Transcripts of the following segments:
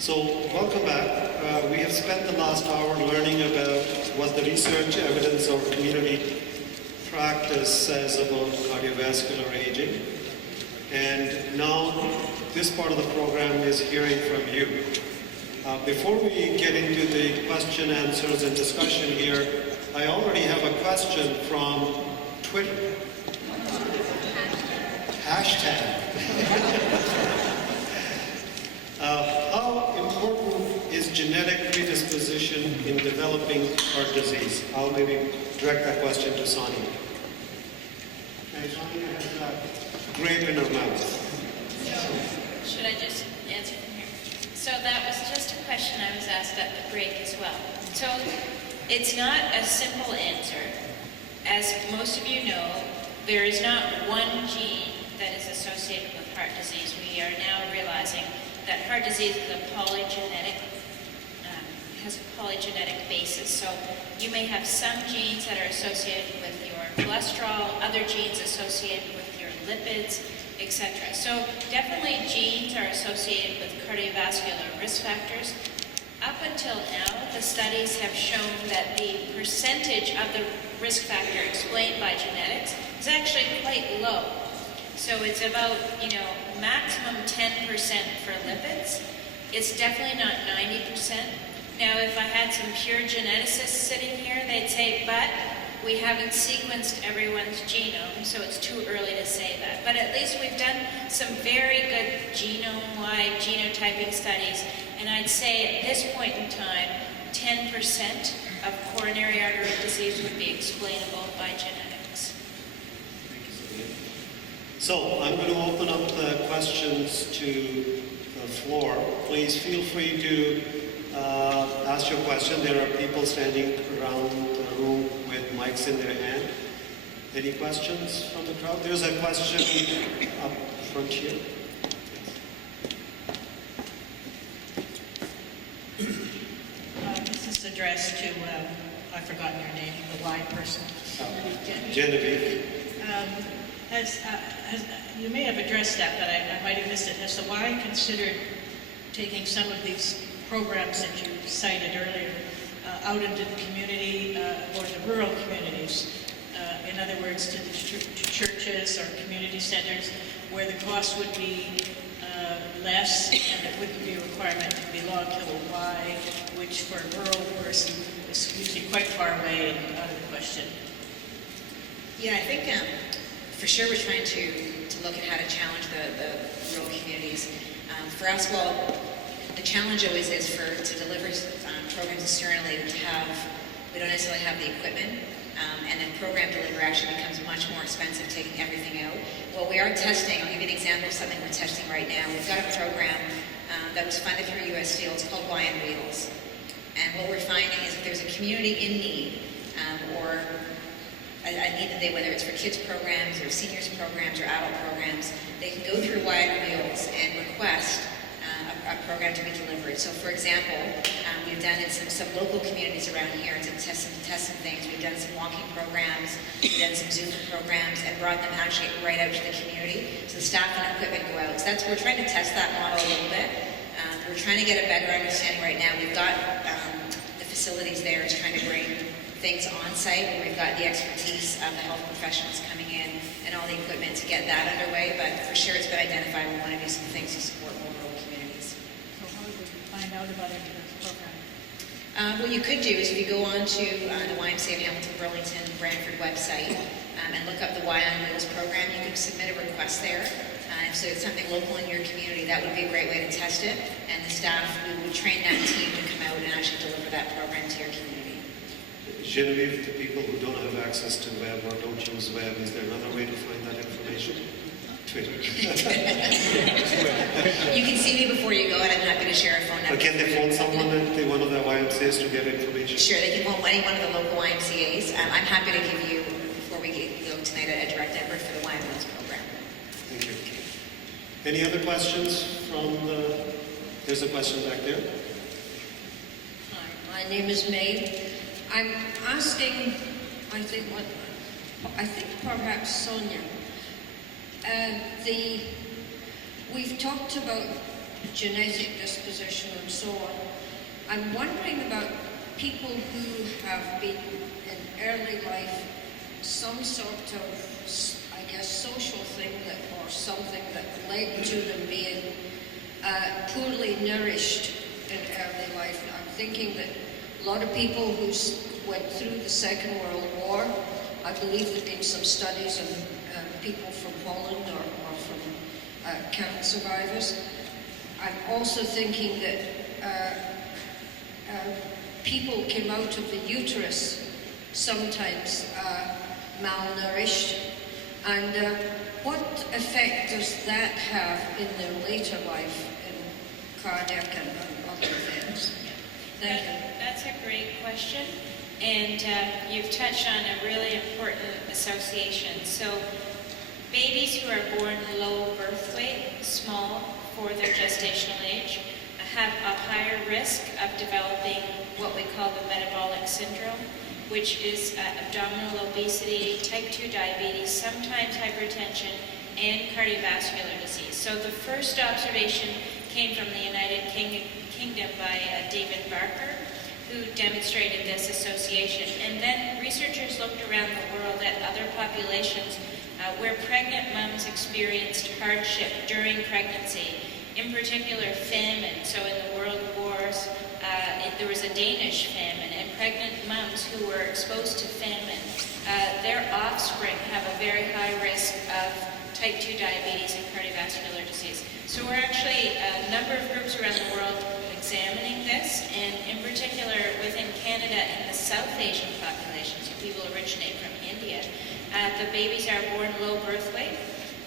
So, welcome back. We have spent the last hour learning about what the research evidence or community practice says about cardiovascular aging. And now, this part of the program is hearing from you. Before we get into the question, answers, and discussion here, I already have a question from Twitter. Hashtag. How important is genetic predisposition in developing heart disease? I'll maybe direct that question to Sonia. Okay, Sonia has a grape in her mouth. Should I just answer from here? So that was just a question I was asked at the break as well. So it's not a simple answer. As most of you know, there is not one gene that is associated with heart disease. We are now realizing that heart disease is has a polygenetic basis. So you may have some genes that are associated with your cholesterol, other genes associated with your lipids, etc. So definitely genes are associated with cardiovascular risk factors. Up until now, the studies have shown that the percentage of the risk factor explained by genetics is actually quite low. So it's about, maximum 10% for lipids. It's definitely not 90%. Now, if I had some pure geneticists sitting here, they'd say, but we haven't sequenced everyone's genome, so it's too early to say that. But at least we've done some very good genome-wide genotyping studies, and I'd say at this point in time, 10% of coronary artery disease would be explainable by genetics. So I'm going to open up the questions to the floor. Please feel free to ask your question. There are people standing around the room with mics in their hand. Any questions from the crowd? There's a question up front here. This is addressed to, I've forgotten your name, the Y person. Genevieve. You may have addressed that, but I might have missed it. Has the Y considered taking some of these programs that you cited earlier out into the community or the rural communities? In other words, to the churches or community centers where the cost would be less and it wouldn't be a requirement to belong to a Y, which for a rural person is usually quite far away and out of the question. Yeah, I think for sure we're trying to look at how to challenge the rural communities. For us, the challenge always is to deliver programs externally we don't necessarily have the equipment, and then program delivery actually becomes much more expensive taking everything out. What we are testing, I'll give you an example of something we're testing right now. We've got a program that was funded through US Steel. It's called Y on Wheels. And what we're finding is if there's a community in need, or a need that whether it's for kids programs or seniors programs or adult programs, they can go through Y on Wheels and request a program to be delivered. So for example, we've done in some local communities around here to test some things. We've done some walking programs, we've done some Zoom programs, and brought them actually right out to the community. So the staff and equipment go out. So we're trying to test that model a little bit. We're trying to get a better understanding right now. We've got the facilities there is trying to bring things on site where we've got the expertise of the health professionals coming in and all the equipment to get that underway. But for sure it's been identified we want to do some things to support more rural communities. So how would we find out about it in this program? What you could do is if you go on to the YMCA of Hamilton, Burlington, Brantford website and look up the Y on Wheels program, you can submit a request there. So it's something local in your community, that would be a great way to test it. And the staff, we would train that team to come out and actually deliver that program to your community. Genevieve, to people who don't have access to web or don't use web, is there another way to find that information? Twitter. You can see me before you go, and I'm happy to share a phone number. Can they phone someone at one of the YMCAs to get information? Sure, they can phone any one of the local YMCAs. I'm happy to give you, before we go tonight, a direct number for the YMCA's program. Thank you. Any other questions from there's a question back there. Hi, my name is May. I'm asking, I think perhaps Sonia, we've talked about genetic disposition and so on. I'm wondering about people who have been in early life some sort of, I guess, social thing that, or something that led to them being poorly nourished in early life. I'm thinking that a lot of people who went through the Second World War, I believe there have been some studies on people from Holland or from camp survivors. I'm also thinking that people came out of the uterus sometimes malnourished, and what effect does that have in their later life in cardiac and other events? Thank you. That's a great question, and you've touched on a really important association. So babies who are born low birth weight, small for their gestational age, have a higher risk of developing what we call the metabolic syndrome, which is abdominal obesity, type 2 diabetes, sometimes hypertension, and cardiovascular disease. So the first observation came from the United Kingdom by David Barker, who demonstrated this association. And then researchers looked around the world at other populations where pregnant moms experienced hardship during pregnancy, in particular famine. So in the world wars, there was a Danish famine, and pregnant moms who were exposed to famine, their offspring have a very high risk of type 2 diabetes and cardiovascular disease. So we're actually, a number of groups around the world examining this, and in particular within Canada and the South Asian population, so people originate from India, the babies are born low birth weight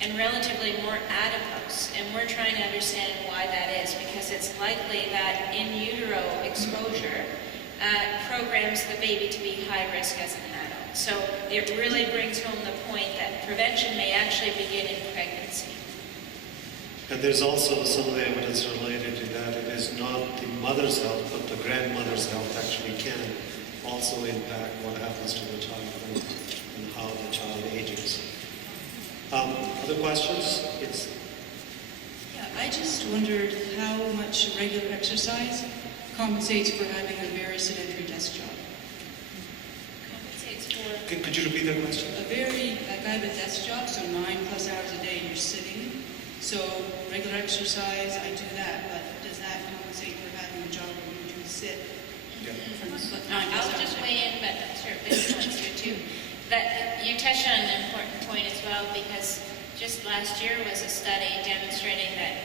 and relatively more adipose, and we're trying to understand why that is, because it's likely that in utero exposure programs the baby to be high risk as an adult. So it really brings home the point that prevention may actually begin in pregnancy. And there's also some of the evidence related to that. It is not the mother's health, but the grandmother's health actually can also impact what happens to the child and how the child ages. Other questions? Yes. Yeah, I just wondered how much regular exercise compensates for having a very sedentary desk job. Compensates for... Could you repeat that question? I have a desk job, so 9+ hours a day you're sitting. So regular exercise, I do that, but does that compensate for having a job where you do sit? Yeah. I'll just weigh in, but I'm sure Vince wants to too. That you touched on an important point as well, because just last year was a study demonstrating that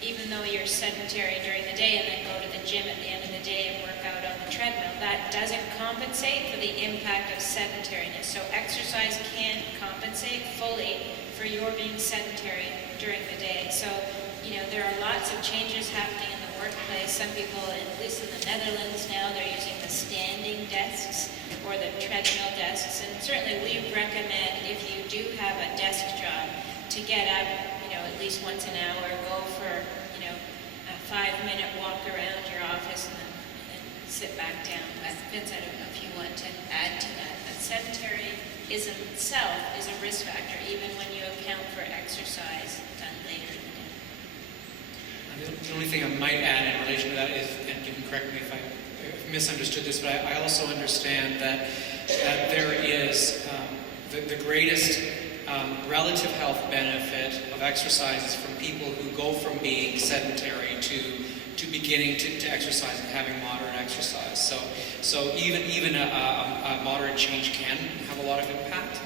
even though you're sedentary during the day and then go to the gym at the end of the day and work out on the treadmill, that doesn't compensate for the impact of sedentariness. So exercise can compensate fully for your being sedentary during the day. So, there are lots of changes happening in the workplace. Some people, at least in the Netherlands now, they're using the standing desks or the treadmill desks. And certainly we recommend, if you do have a desk job, to get up, at least once an hour, go for, a 5-minute walk around your office and then sit back down. Vince, I don't know if you want to add to that, but sedentaryism itself is a risk factor, even when you account for exercise done later in the day. The only thing I might add in relation to that is, and you can correct me if I misunderstood this, but I also understand that there is the greatest relative health benefit of exercise is from people who go from being sedentary to beginning to exercise and having moderate exercise. So even a moderate change can have a lot of impact,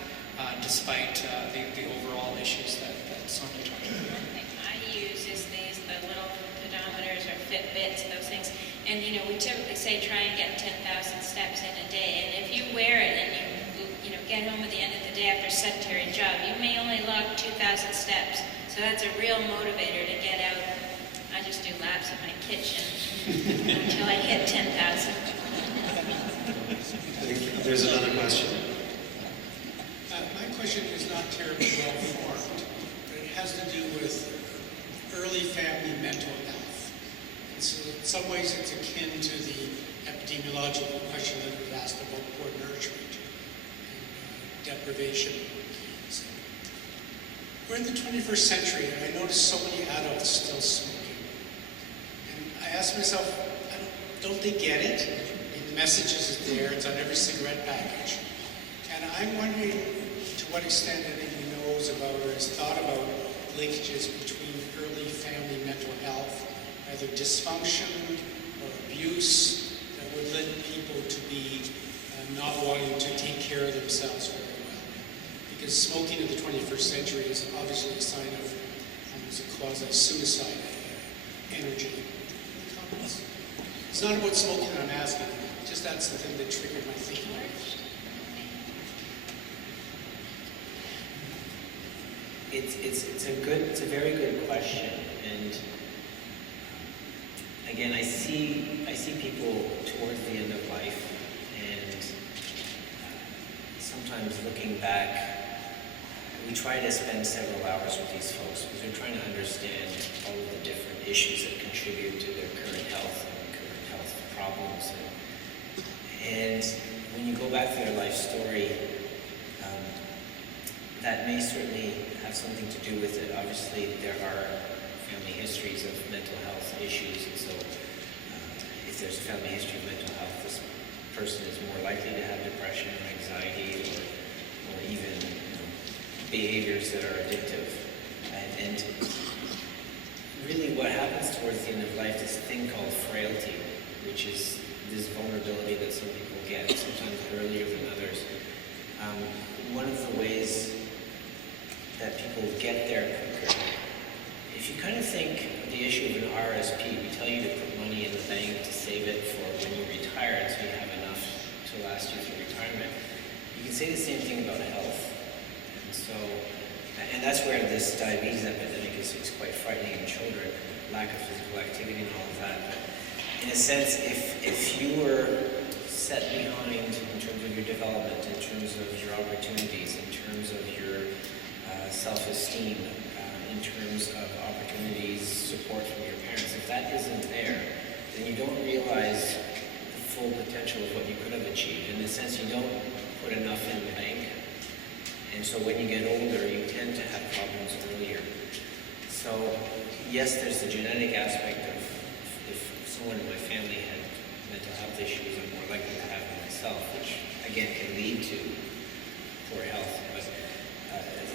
despite the overall issues that Sonia talked about. One thing I use is the little pedometers or Fitbits, those things. And we typically say try and get 10,000 steps in a day. And if you wear it and you get home at the end of the day after a sedentary job, you may only log 2,000 steps. So that's a real motivator to get out. I just do laps in my kitchen until I hit 10,000. There's another question. My question is not terribly well formed, but it has to do with early family mental health. And so in some ways it's akin to the epidemiological question that was asked about poor nourishment and deprivation. So we're in the 21st century, and I notice so many adults still smoking. ask myself, don't they get it? I mean, the message is there, it's on every cigarette package. And I'm wondering to what extent anybody knows about or has thought about linkages between early family mental health, either dysfunction or abuse, that would lead people to be not wanting to take care of themselves very well. Because smoking in the 21st century is obviously a sign of almost a quasi-suicide energy. Any comments? It's not about smoking that I'm asking, just that's the thing that triggered my thinking. It's a very good question, and again, I see people towards the end of life, and sometimes looking back, we try to spend several hours with these folks because we're trying to understand all of the different issues that contribute to their current health and current health problems, and when you go back to their life story, that may certainly have something to do with it. Obviously, there are family histories of mental health issues, and so if there's a family history of mental health, this person is more likely to have depression or anxiety or even behaviors that are addictive. And really what happens towards the end of life is this thing called frailty, which is this vulnerability that some people get, sometimes earlier than others. One of the ways that people get there quicker. If you kind of think of the issue of an RSP, we tell you to put money in the bank to save it for when you retire, so you have enough to last you through retirement. You can say the same thing about health. And that's where this diabetes epidemic is quite frightening in children, lack of physical activity and all of that. But in a sense, if you were set behind in terms of your development, in terms of your opportunities, in terms of your self-esteem, in terms of opportunities, support from your parents, if that isn't there, then you don't realize the full potential of what you could have achieved. In a sense, you don't put enough in the bank, and so when you get older, you tend to have problems earlier. So yes, there's the genetic aspect of if someone in my family had mental health issues, I'm more likely to have them myself, which again can lead to poor health. But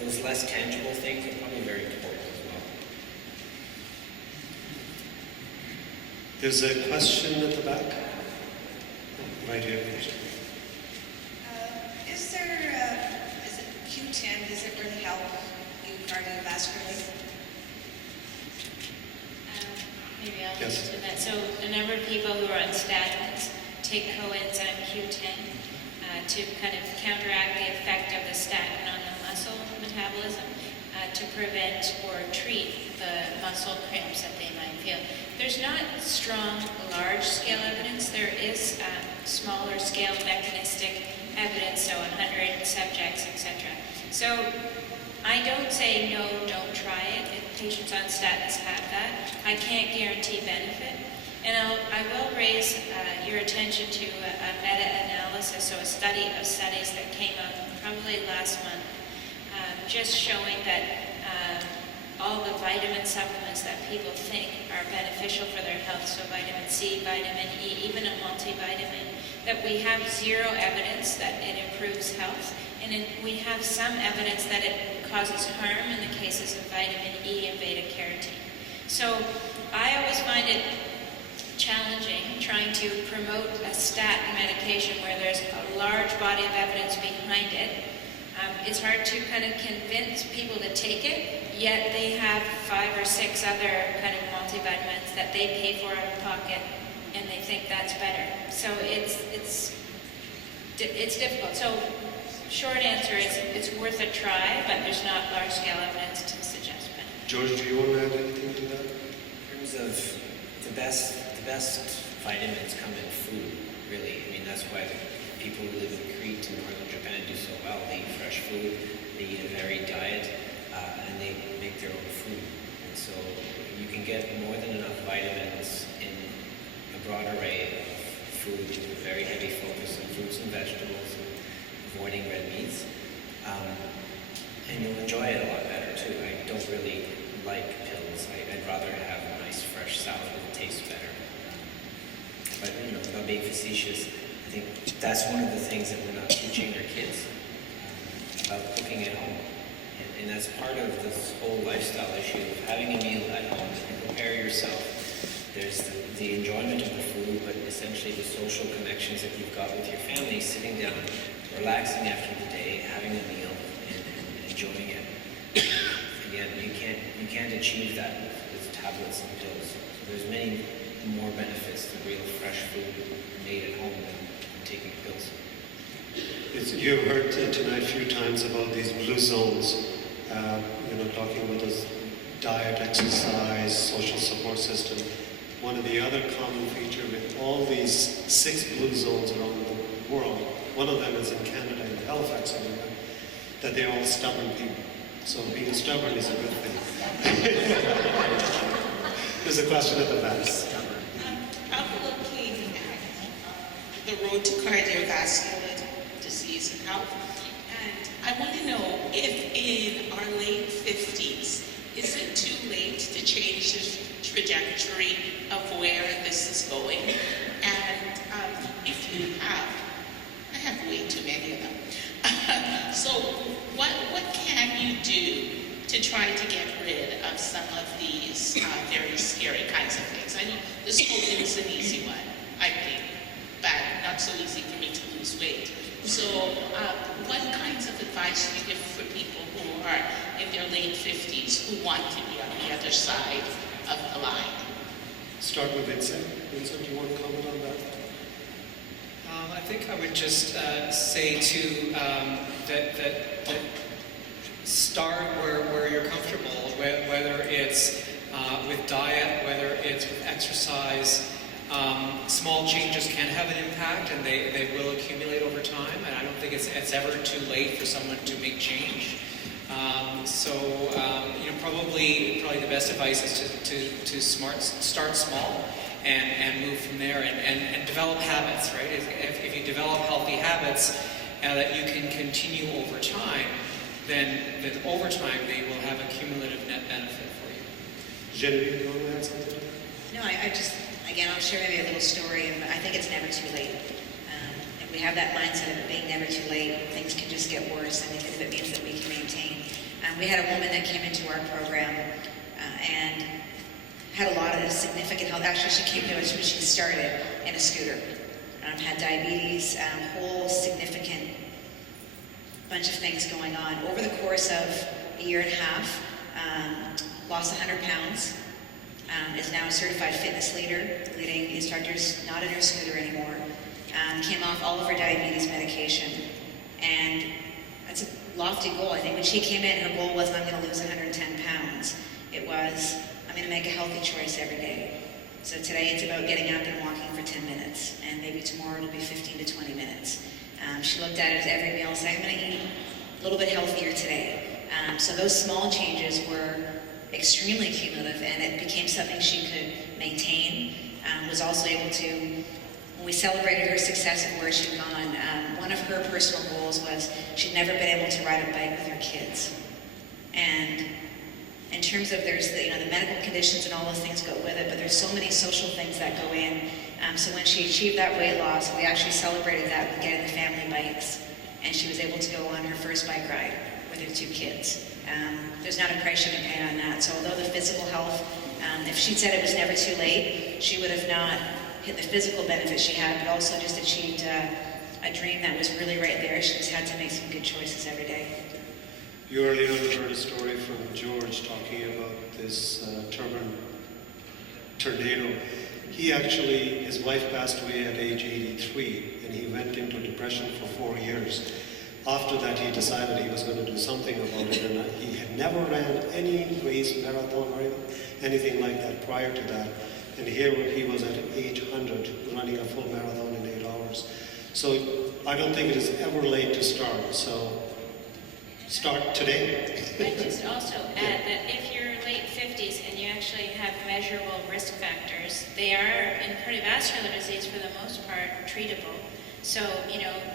those less tangible things are probably very important as well. There's a question at the back. Right here. Is it Q10, does it really help you cardiovascularly? Maybe I'll Yes. answer that. So a number of people who are on statins take coenzyme Q10 to kind of counteract the effect of the statin on the muscle metabolism to prevent or treat the muscle cramps that they might feel. There's not strong, large-scale evidence. There is smaller-scale mechanistic evidence, so 100 subjects, etc. So I don't say no, don't try it. If patients on statins have that, I can't guarantee benefit. And I will raise your attention to a meta-analysis, so a study of studies that came out probably last month, just showing that all the vitamin supplements that people think are beneficial for their health, so vitamin C, vitamin E, even a multivitamin, that we have zero evidence that it improves health, and we have some evidence that it causes harm in the cases of vitamin E and beta-carotene. So I always find it challenging trying to promote a statin medication where there's a large body of evidence behind it. It's hard to kind of convince people to take it, yet they have 5 or 6 other kind of multivitamins that they pay for out of pocket, and they think that's better. So it's difficult. So short answer is it's worth a try, but there's not large-scale evidence to suggest benefit. George, do you want to add anything to that? In terms of the best vitamins come in food, really. I mean, that's why the people who live in Crete and northern Japan do so well. They eat fresh food, they eat a varied diet, and they make their own food. And so you can get more than enough vitamins in a broad array of food with a very heavy focus on fruits and vegetables and avoiding red meats. And you'll enjoy it a lot better too. I don't really like pills. I'd rather have a nice fresh salad that tastes better. being facetious, I think that's one of the things that we're not teaching our kids about cooking at home. And that's part of this whole lifestyle issue of having a meal at home. You prepare yourself. There's the enjoyment of the food, but essentially the social connections that you've got with your family, sitting down, relaxing after the day, having a meal, and enjoying it. Again, you can't achieve that with tablets and pills. So there's many more benefits to real fresh food made at home than taking pills. You've heard tonight a few times about these blue zones, talking about this diet, exercise, social support system. One of the other common feature with all these 6 blue zones around the world, one of them is in Canada, in Halifax area, that they're all stubborn people. So being stubborn is a good thing. There's a question at the back. I'm looking at the road to cardiovascular disease and health, and I want to know if in our late 50s, is it too late to change the trajectory of where this is going? And if you have, I have way too many of them. So what can you do to try to get rid of some of these very scary kinds of things? I know the smoking is an easy one, I think, but not so easy for me to lose weight. So what kinds of advice do you give for people who are in their late 50s who want to be on the other side of the line? Start with Vincent. Vincent, do you want to comment on that? I think I would just say to that start where you're comfortable, whether it's with diet, whether it's with exercise. Small changes can have an impact, and they will accumulate over time. And I don't think it's ever too late for someone to make change. Probably the best advice is to start small and move from there and develop habits, right? If you develop healthy habits that you can continue over time, then over time they will have a cumulative net benefit for you. Genevieve, do you want to add something? No, again, I'll share maybe a little story. I think it's never too late. If we have that mindset of it being never too late, things can just get worse, and if it means that we can maintain. We had a woman that came into our program and had a lot of significant health. Actually, she came to us when she started in a scooter. Had diabetes, whole significant bunch of things going on. Over the course of a year and a half, lost 100 pounds, is now a certified fitness leader, leading instructors, not in her scooter anymore, came off all of her diabetes medication, and that's a lofty goal. I think when she came in, her goal wasn't, I'm going to lose 110 pounds. It was, I'm going to make a healthy choice every day. So today it's about getting up and walking for 10 minutes, and maybe tomorrow it'll be 15 to 20 minutes. She looked at it as every meal, saying, I'm going to eat a little bit healthier today. So those small changes were extremely cumulative, and it became something she could maintain. Was also able to, when we celebrated her success and where she'd gone, one of her personal goals was she'd never been able to ride a bike with her kids. And in terms of there's the medical conditions and all those things go with it, but there's so many social things that go in. So when she achieved that weight loss, we actually celebrated that with getting the family bikes, and she was able to go on her first bike ride with her 2 kids. There's not a price she can pay on that. So although the physical health, if she'd said it was never too late, she would have not hit the physical benefits she had, but also just achieved a dream that was really right there. She just had to make some good choices every day. You earlier heard a story from George talking about this tornado. His wife passed away at age 83, and he went into depression for 4 years. After that, he decided he was going to do something about it, and he had never ran any race, marathon, or anything like that prior to that. And here he was at age 100, running a full marathon in 8 hours. So I don't think it is ever late to start. So start today. I'd just also add that if you're late 50s and you actually have measurable risk factors, they are, in cardiovascular disease for the most part, treatable. So,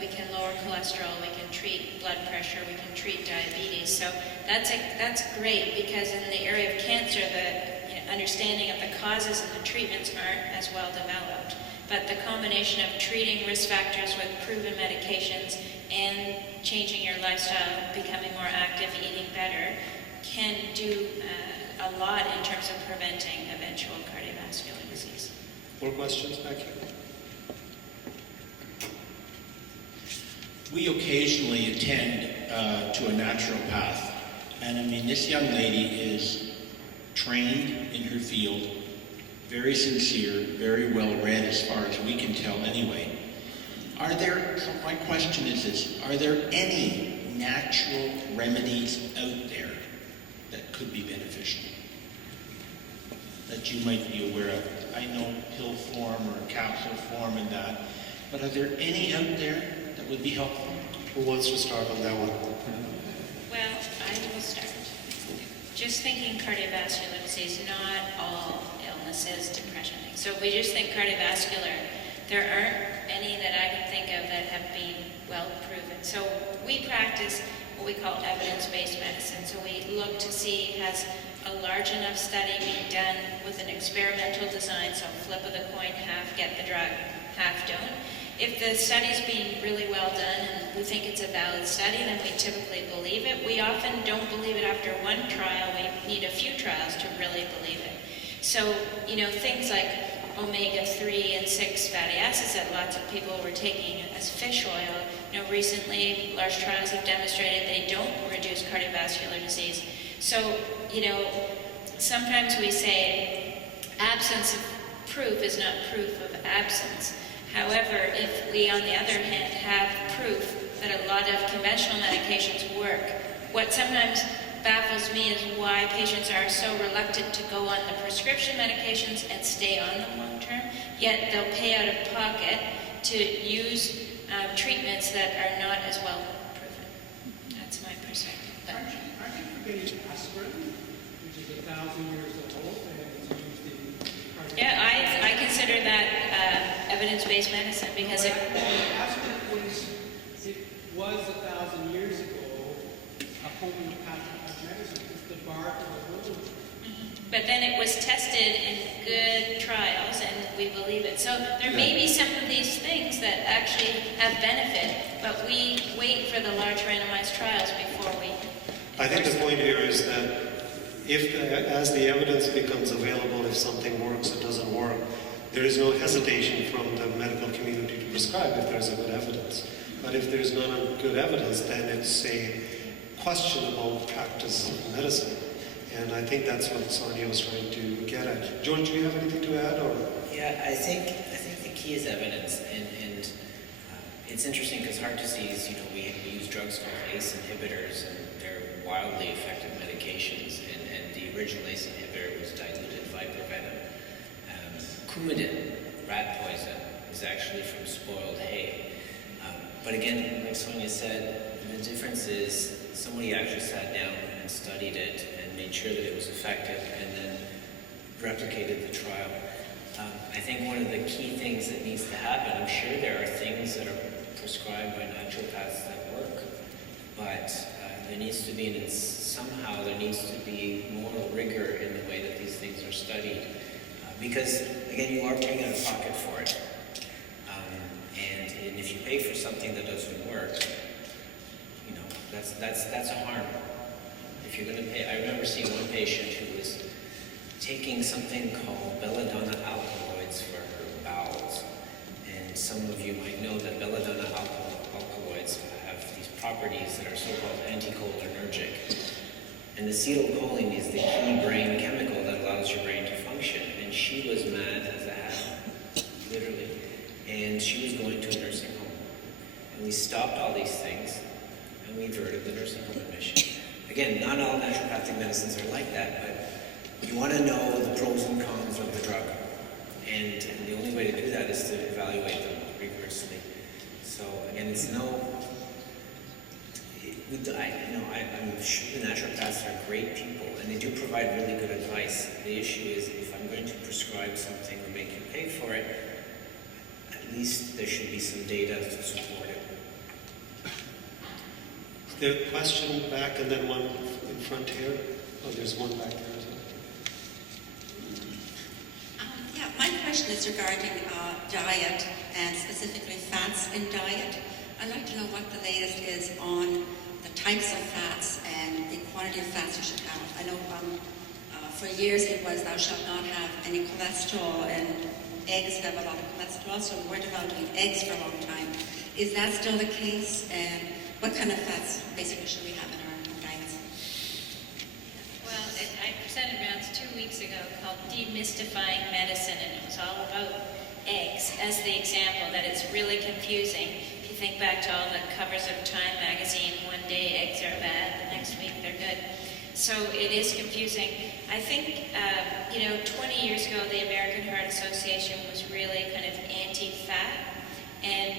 we can lower cholesterol, we can treat blood pressure, we can treat diabetes. So that's great, because in the area of cancer, the understanding of the causes and the treatments aren't as well developed. but the combination of treating risk factors with proven medications and changing your lifestyle, becoming more active, eating better, can do a lot in terms of preventing eventual cardiovascular disease. More questions back here? We occasionally attend to a naturopath, and I mean, this young lady is trained in her field, very sincere, very well read as far as we can tell anyway. So my question is this, are there any natural remedies out there that could be beneficial, that you might be aware of? I know pill form or capsule form and that, but are there any out there that would be helpful? Who wants to start on that one? Well, I will start. Just thinking cardiovascular disease, not all illnesses, depression. So if we just think cardiovascular, there aren't any that I can think of that have been well proven. So we practice what we call evidence-based medicine. So we look to see, has a large enough study being done with an experimental design, so flip of the coin, half get the drug, half don't. If the study's being really well done and we think it's a valid study, then we typically believe it. We often don't believe it after one trial. We need a few trials to really believe it. So, things like omega-3 and 6 fatty acids that lots of people were taking as fish oil, recently large trials have demonstrated they don't reduce cardiovascular disease. So, sometimes we say absence of proof is not proof of absence. However, if we, on the other hand, have proof that a lot of conventional medications work, what sometimes baffles me is why patients are so reluctant to go on the prescription medications and stay on them long term, yet they'll pay out of pocket to use treatments that are not as well proven. That's my perspective. But aren't you forgetting aspirin, which is 1,000 years old and is used in cardiovascular? yeah, I consider that evidence-based medicine because it aspirin was 1,000 years ago a homeopathic medicine. It's the bark of a rose. but then it was tested in good trials and we believe it. So there may be some of these things that actually have benefit, but we wait for the large randomized trials before we... I think the point here is that as the evidence becomes available, if something works, it doesn't work, there is no hesitation from the medical community to prescribe if there's a good evidence. But if there's not a good evidence, then it's a questionable practice of medicine. And I think that's what Sonia was trying to get at. George, do you have anything to add? Or? Yeah, I think the key is evidence, and it's interesting because heart disease, we use drugs called ACE inhibitors, and they're wildly effective medications. And the original ACE inhibitor was diluted viper venom. Coumadin, rat poison, is actually from spoiled hay. But again, like Sonia said, the difference is somebody actually sat down and studied it and made sure that it was effective and then replicated the trial. I think one of the key things that needs to happen, I'm sure there are things that are prescribed by naturopaths that work, but there needs to be, there needs to be more rigor in the way that these things are studied. Because, again, you are paying out of pocket for it. And if you pay for something that doesn't work, that's a harm. If you're going to pay, I remember seeing one patient who was taking something called belladonna alkaloids for her bowels. And some of you might know that belladonna alkaloids have these properties that are so-called anticholinergic. And acetylcholine is the key brain chemical that allows your brain to function. And she was mad as a hat, literally. And she was going to a nursing home. And we stopped all these things, and we diverted the nursing home admission. Again, not all naturopathic medicines are like that, but you want to know the pros and cons of the drug. And the only way to do that is to evaluate them rigorously. So again, I'm sure the naturopaths are great people, and they do provide really good advice. The issue is, if I'm going to prescribe something or make you pay for it, at least there should be some data to support it. The question back and then one in front here. Oh, there's one back there as well. Yeah, my question is regarding diet and specifically fats in diet. I'd like to know what the latest is on the types of fats and the quantity of fats you should have. I know for years it was thou shalt not have any cholesterol, and eggs have a lot of cholesterol, so we weren't allowed to eat eggs for a long time. Is that still the case? And what kind of fats basically should we have in our diets? Well, I presented rounds 2 weeks ago called Demystifying Medicine, and it was all about eggs as the example, that it's really confusing. If you think back to all the covers of Time magazine, one day eggs are bad, the next week they're good. So it is confusing. I think, 20 years ago, the American Heart Association was really kind of anti-fat and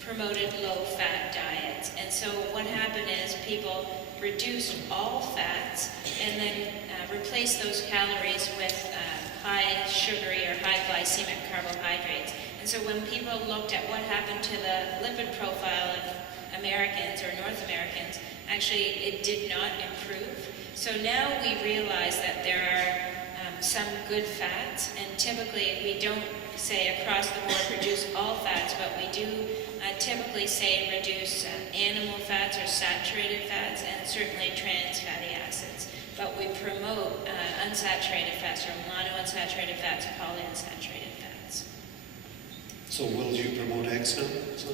promoted low-fat diets. And so what happened is people reduced all fats and then replaced those calories with high sugary or high glycemic carbohydrates. And so when people looked at what happened to the lipid profile of Americans or North Americans, actually it did not improve. So now we realize that there are some good fats, and typically we don't say across the board reduce all fats, but we do typically say reduce animal fats or saturated fats, and certainly trans fatty acids. But we promote unsaturated fats or monounsaturated fats, polyunsaturated fats. So will you promote eggs now?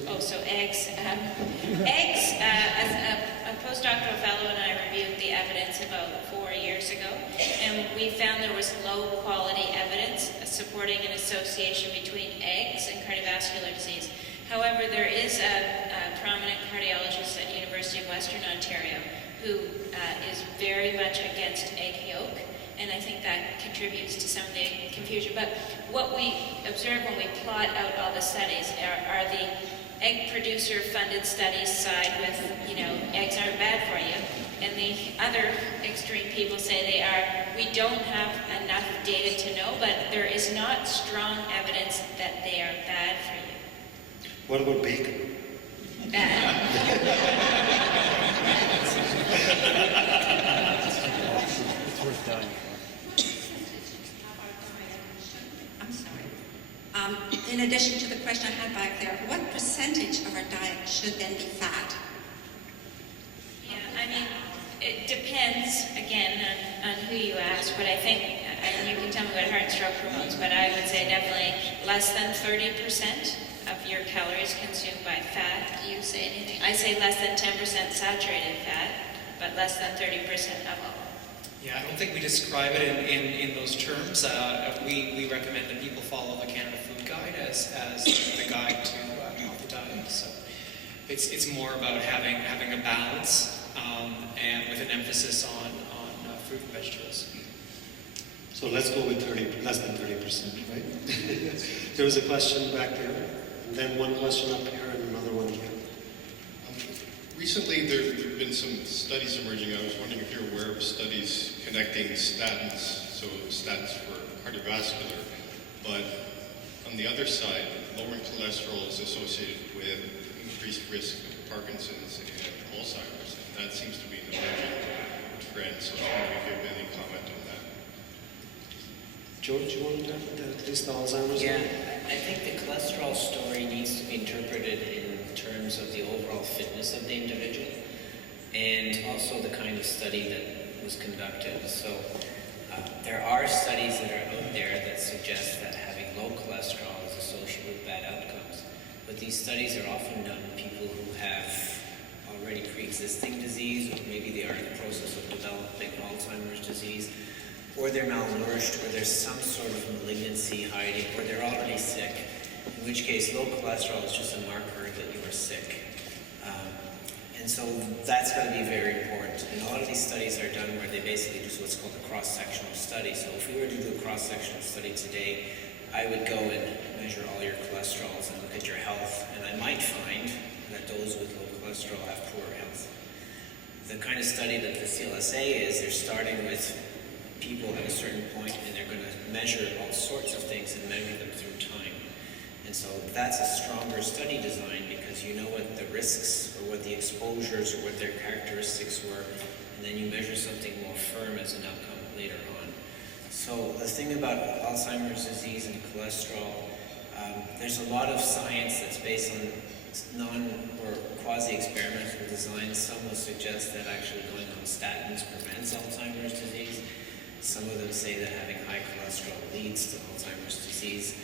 Oh, so eggs. Eggs, as a postdoctoral fellow and I reviewed the evidence about 4 years ago, and we found there was low quality evidence supporting an association between eggs and cardiovascular disease. However, there is a prominent cardiologist at University of Western Ontario who is very much against egg yolk, and I think that contributes to some of the confusion. But what we observe when we plot out all the studies are the egg producer funded studies side with, eggs aren't bad for you, and the other extreme people say they are. We don't have enough data to know, but there is not strong evidence that they are bad for you. What about bacon? Bad. It's worth dying for. I'm sorry. In addition to the question I had back there, what percentage of our diet should then be fat? Yeah, I mean, it depends, again, on who you ask, but I think, and you can tell me what heart and stroke promotes, but I would say definitely less than 30% of your calories consumed by fat. Do you say anything? I say less than 10% saturated fat, but less than 30% of all. Yeah, I don't think we describe it in those terms. We recommend that people follow the Canada Food Guide as the guide to healthy diet. So it's more about having a balance and with an emphasis on fruit and vegetables. So let's go with less than 30%, right? There was a question back there, and then one question up here and another one here. Recently, there have been some studies emerging. I was wondering if you're aware of studies connecting statins, so statins for cardiovascular, but on the other side, lowering cholesterol is associated with increased risk of Parkinson's and Alzheimer's, and that seems to be an emerging trend. So I was wondering if you have any comment on that. George, you want to talk about at least the Alzheimer's? Yeah, I think the cholesterol story needs to be interpreted in terms of the overall fitness of the individual and also the kind of study that was conducted. So there are studies that are out there that suggest that having low cholesterol is associated with bad outcomes. But these studies are often done in people who have already pre-existing disease, or maybe they are in the process of developing Alzheimer's disease, or they're malnourished, or there's some sort of malignancy hiding, or they're already sick, in which case low cholesterol is just a marker that you are sick. And so that's going to be very important. And a lot of these studies are done where they basically do what's called a cross-sectional study. So if we were to do a cross-sectional study today, I would go and measure all your cholesterols and look at your health, and I might find that those with low cholesterol have poorer health. The kind of study that the CLSA is, they're starting with people at a certain point, and they're going to measure all sorts of things and measure them through time. And so that's a stronger study design because you know what the risks or what the exposures or what their characteristics were, and then you measure something more firm as an outcome later on. So the thing about Alzheimer's disease and cholesterol There's a lot of science that's based on non- or quasi-experimental design. Some will suggest that actually going on statins prevents Alzheimer's disease. Some of them say that having high cholesterol leads to Alzheimer's disease.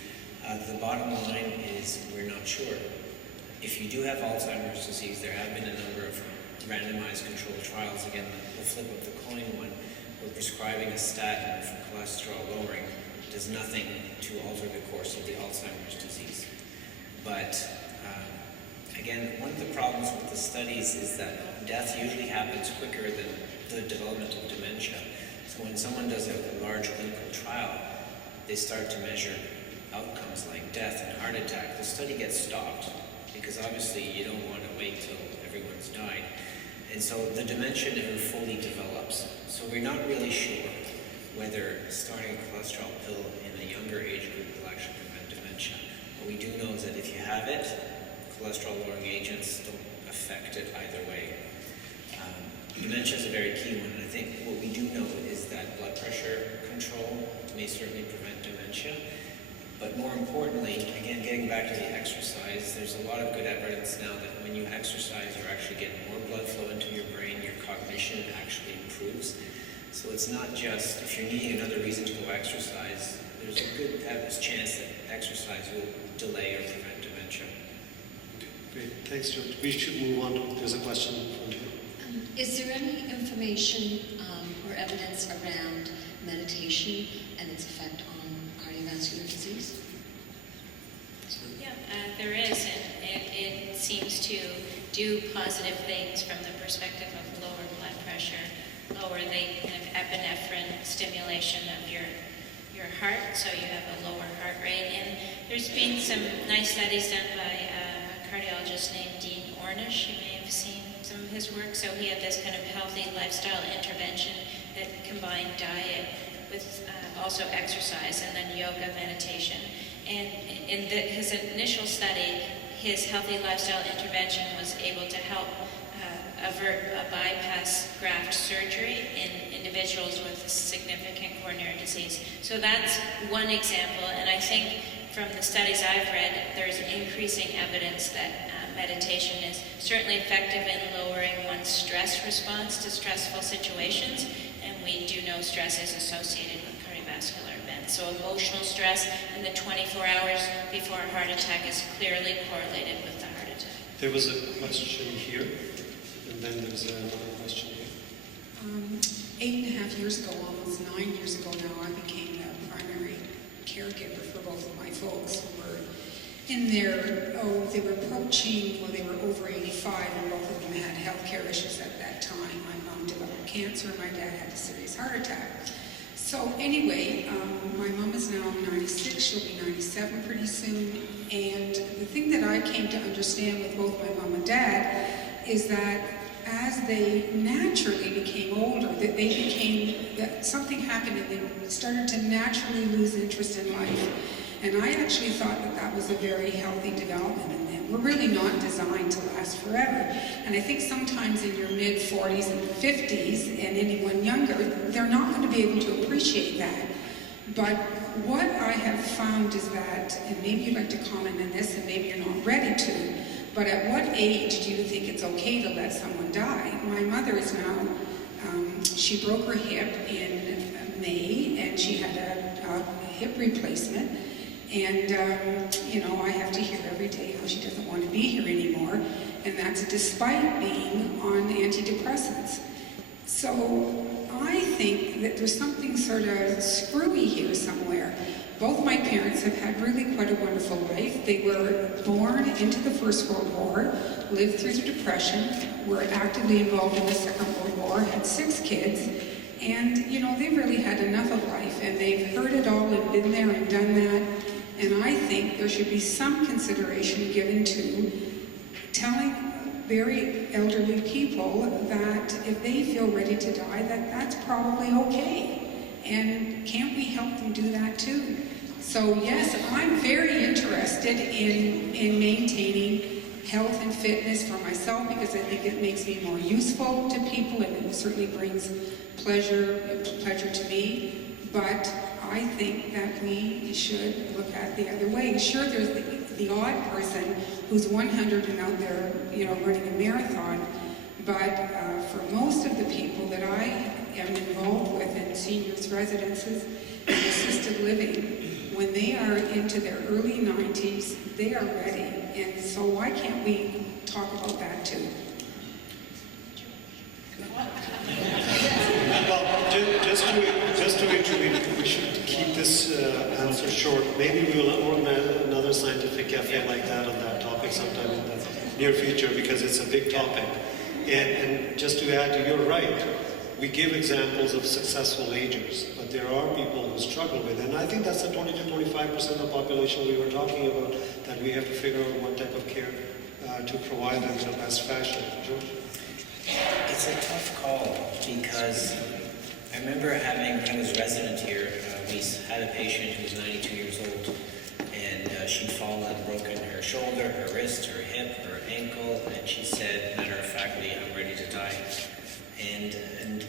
The bottom line is we're not sure. If you do have Alzheimer's disease, there have been a number of randomized controlled trials, again, the flip of the coin one, where prescribing a statin for cholesterol lowering does nothing to alter the course of the Alzheimer's disease. But again, one of the problems with the studies is that death usually happens quicker than the development of dementia. So when someone does a large clinical trial, they start to measure outcomes like death and heart attack. The study gets stopped because obviously you don't want to wait till everyone's died. And so the dementia never fully develops. So we're not really sure whether starting a cholesterol pill in a younger age group will actually prevent dementia. What we do know is that if you have it, cholesterol-lowering agents don't affect it either way. Dementia is a very key one, and I think what we do know is that blood pressure control may certainly prevent dementia. But more importantly, again, getting back to the exercise, there's a lot of good evidence now that when you exercise, you're actually getting more blood flow into your brain, your cognition actually improves. So it's not just, if you're needing another reason to go exercise, there's a good chance that exercise will delay or prevent dementia. Okay, great. Thanks, George. We should move on. There's a question from you. Is there any information or evidence around meditation and its effect on cardiovascular disease? Yeah, there is, and it seems to do positive things from the perspective of lower blood pressure, lower the kind of epinephrine stimulation of your heart, so you have a lower heart rate. And there's been some nice studies done by a cardiologist named Dean Ornish. You may have seen some of his work. So he had this kind of healthy lifestyle intervention that combined diet with also exercise and then yoga, meditation. And in his initial study, his healthy lifestyle intervention was able to help avert a bypass graft surgery in individuals with significant coronary disease. So that's one example, and I think from the studies I've read, there's increasing evidence that meditation is certainly effective in lowering one's stress response to stressful situations, and we do know stress is associated with cardiovascular events. So emotional stress in the 24 hours before a heart attack is clearly correlated with the heart attack. There was a question here, and then there's another question here. 8.5 years ago, almost 9 years ago now, I became the primary caregiver for both of my folks who were in their, they were approaching, well, they were over 85, and both of them had health care issues at that time. My mom developed cancer, my dad had a serious heart attack. So anyway, my mom is now 96, she'll be 97 pretty soon, and the thing that I came to understand with both my mom and dad is that as they naturally became older, that something happened and they started to naturally lose interest in life. And I actually thought that that was a very healthy development in them. We're really not designed to last forever. And I think sometimes in your mid-40s and 50s, and anyone younger, they're not going to be able to appreciate that. But what I have found is that, and maybe you'd like to comment on this, and maybe you're not ready to, but at what age do you think it's okay to let someone die? My mother is now, she broke her hip in May, and she had a hip replacement. And, I have to hear every day how she doesn't want to be here anymore. And that's despite being on antidepressants. So I think that there's something sort of screwy here somewhere. Both my parents have had really quite a wonderful life. They were born into the First World War, lived through the Depression, were actively involved in the Second World War, had 6 kids, and, they've really had enough of life, and they've heard it all and been there and done that. And I think there should be some consideration given to telling very elderly people that if they feel ready to die, that's probably okay. And can't we help them do that too? So yes, I'm very interested in maintaining health and fitness for myself because I think it makes me more useful to people and it certainly brings pleasure to me. But I think that we should look at the other way. Sure, there's the odd person who's 100 and out there, running a marathon, but for most of the people that I am involved with in seniors' residences and assisted living, when they are into their early 90s, they are ready. And so why can't we talk about that too? Well, just to intervene, we should keep this answer short. Maybe we will organize another scientific cafe like that on that topic sometime in the near future, because it's a big topic. And just to add to, you're right, we give examples of successful agers, but there are people who struggle with it. And I think that's the 20 to 25% of the population we were talking about, that we have to figure out what type of care to provide them in the best fashion. George? It's a tough call, because I remember when I was resident here, we had a patient who was 92 years old, and she'd fallen, broken her shoulder, her wrist, her hip, her ankle, and she said, matter of factly, I'm ready to die. And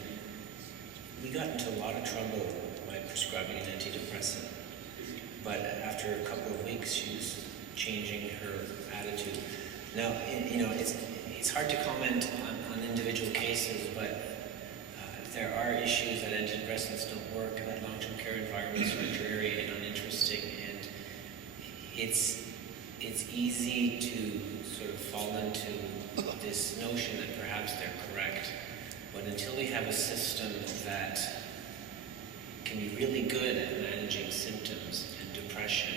we got into a lot of trouble by prescribing an antidepressant. But after a couple of weeks, she was changing her attitude. Now, it's hard to comment on individual cases, but there are issues that antidepressants don't work, that long-term care environments are dreary and uninteresting, and it's easy to sort of fall into this notion that perhaps they're correct. But until we have a system that can be really good at managing symptoms and depression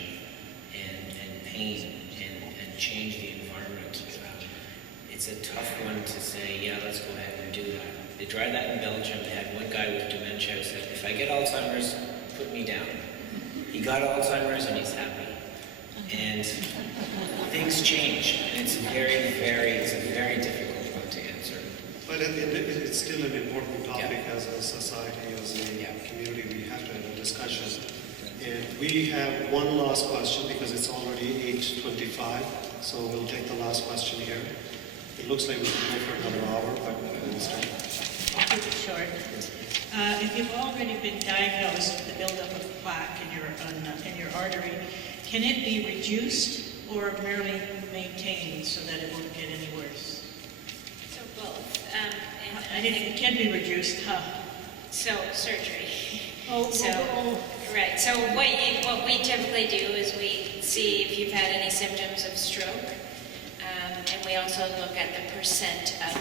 and pain and change the environment, it's a tough one to say, yeah, let's go ahead and do that. They tried that in Belgium. They had one guy with dementia who said, if I get Alzheimer's, put me down. He got Alzheimer's and he's happy. And things change. And it's a very difficult one to answer. But it's still an important topic. As a society, as a community, we have to have a discussion. And we have one last question, because it's already 8:25, so we'll take the last question here. It looks like we can go for another hour, but we'll start. I'll keep it short. If you've already been diagnosed with the buildup of plaque in your artery, can it be reduced or merely maintained so that it won't get any worse? So both. I think it can be reduced, huh? So surgery. Oh. Right. So what we typically do is we see if you've had any symptoms of stroke, and we also look at the percent of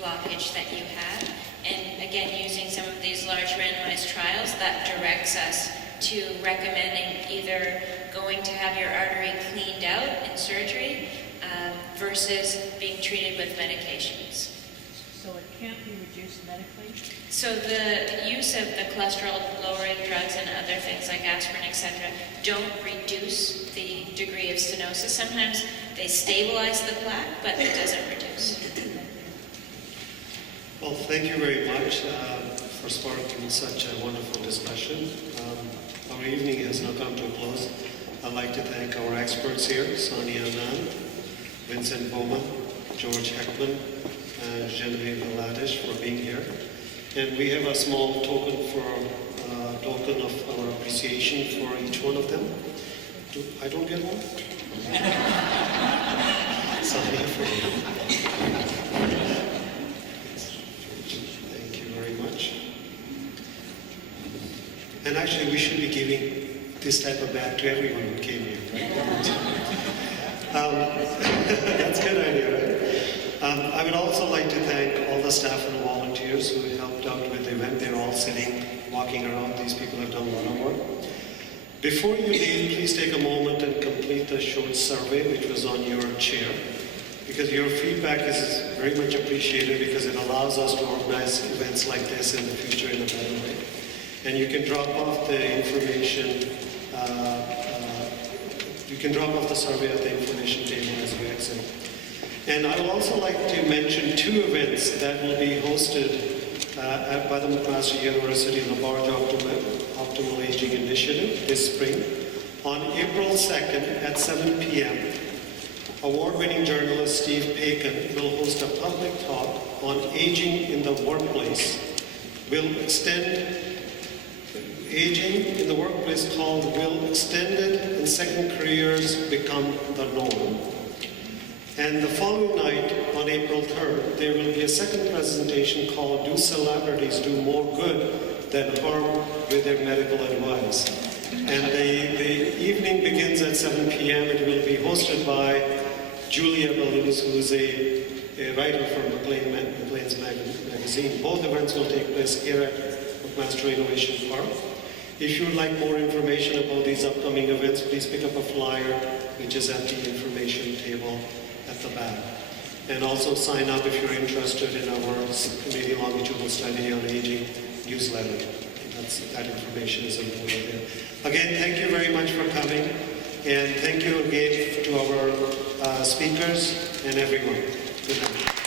blockage that you have. And again, using some of these large randomized trials, that directs us to recommending either going to have your artery cleaned out in surgery versus being treated with medications. So it can't be reduced medically? So the use of the cholesterol-lowering drugs and other things like aspirin, etc., don't reduce the degree of stenosis. Sometimes they stabilize the plaque, but it doesn't reduce. Well, thank you very much for sparking such a wonderful discussion. Our evening has now come to a close. I'd like to thank our experts here, Sonia Anand, Vincent Bowman, George Heckman, and Genevieve Ladish for being here. And we have a small token of our appreciation for each one of them. I don't get one? Sonia for Thank you very much. And actually, we should be giving this type of bag to everyone who came here, right? That's a good idea, right? I would also like to thank all the staff and volunteers who helped out with the event. They're all sitting, walking around. These people have done a lot of work. Before you leave, please take a moment and complete the short survey which was on your chair, because your feedback is very much appreciated, because it allows us to organize events like this in the future in a better way. And you can drop off the information, you can drop off the survey at the information table as you exit. And I would also like to mention two events that will be hosted by the McMaster University Labarge Optimal Aging Initiative this spring. On April 2nd at 7 p.m., award-winning journalist Steve Paikin will host a public talk on aging in the workplace. Aging in the Workplace called Will Extended and Second Careers Become the Norm? And the following night, on April 3rd, there will be a second presentation called Do Celebrities Do More Good Than Harm with Their Medical Advice? And the evening begins at 7 p.m. It will be hosted by Julia Belluz, who is a writer for Maclean's magazine. Both events will take place here at McMaster Innovation Park. If you would like more information about these upcoming events, please pick up a flyer which is at the information table at the back. And also sign up if you're interested in our Canadian Longitudinal Study on Aging newsletter. That information is available there. Again, thank you very much for coming. And thank you again to our speakers and everyone. Good night.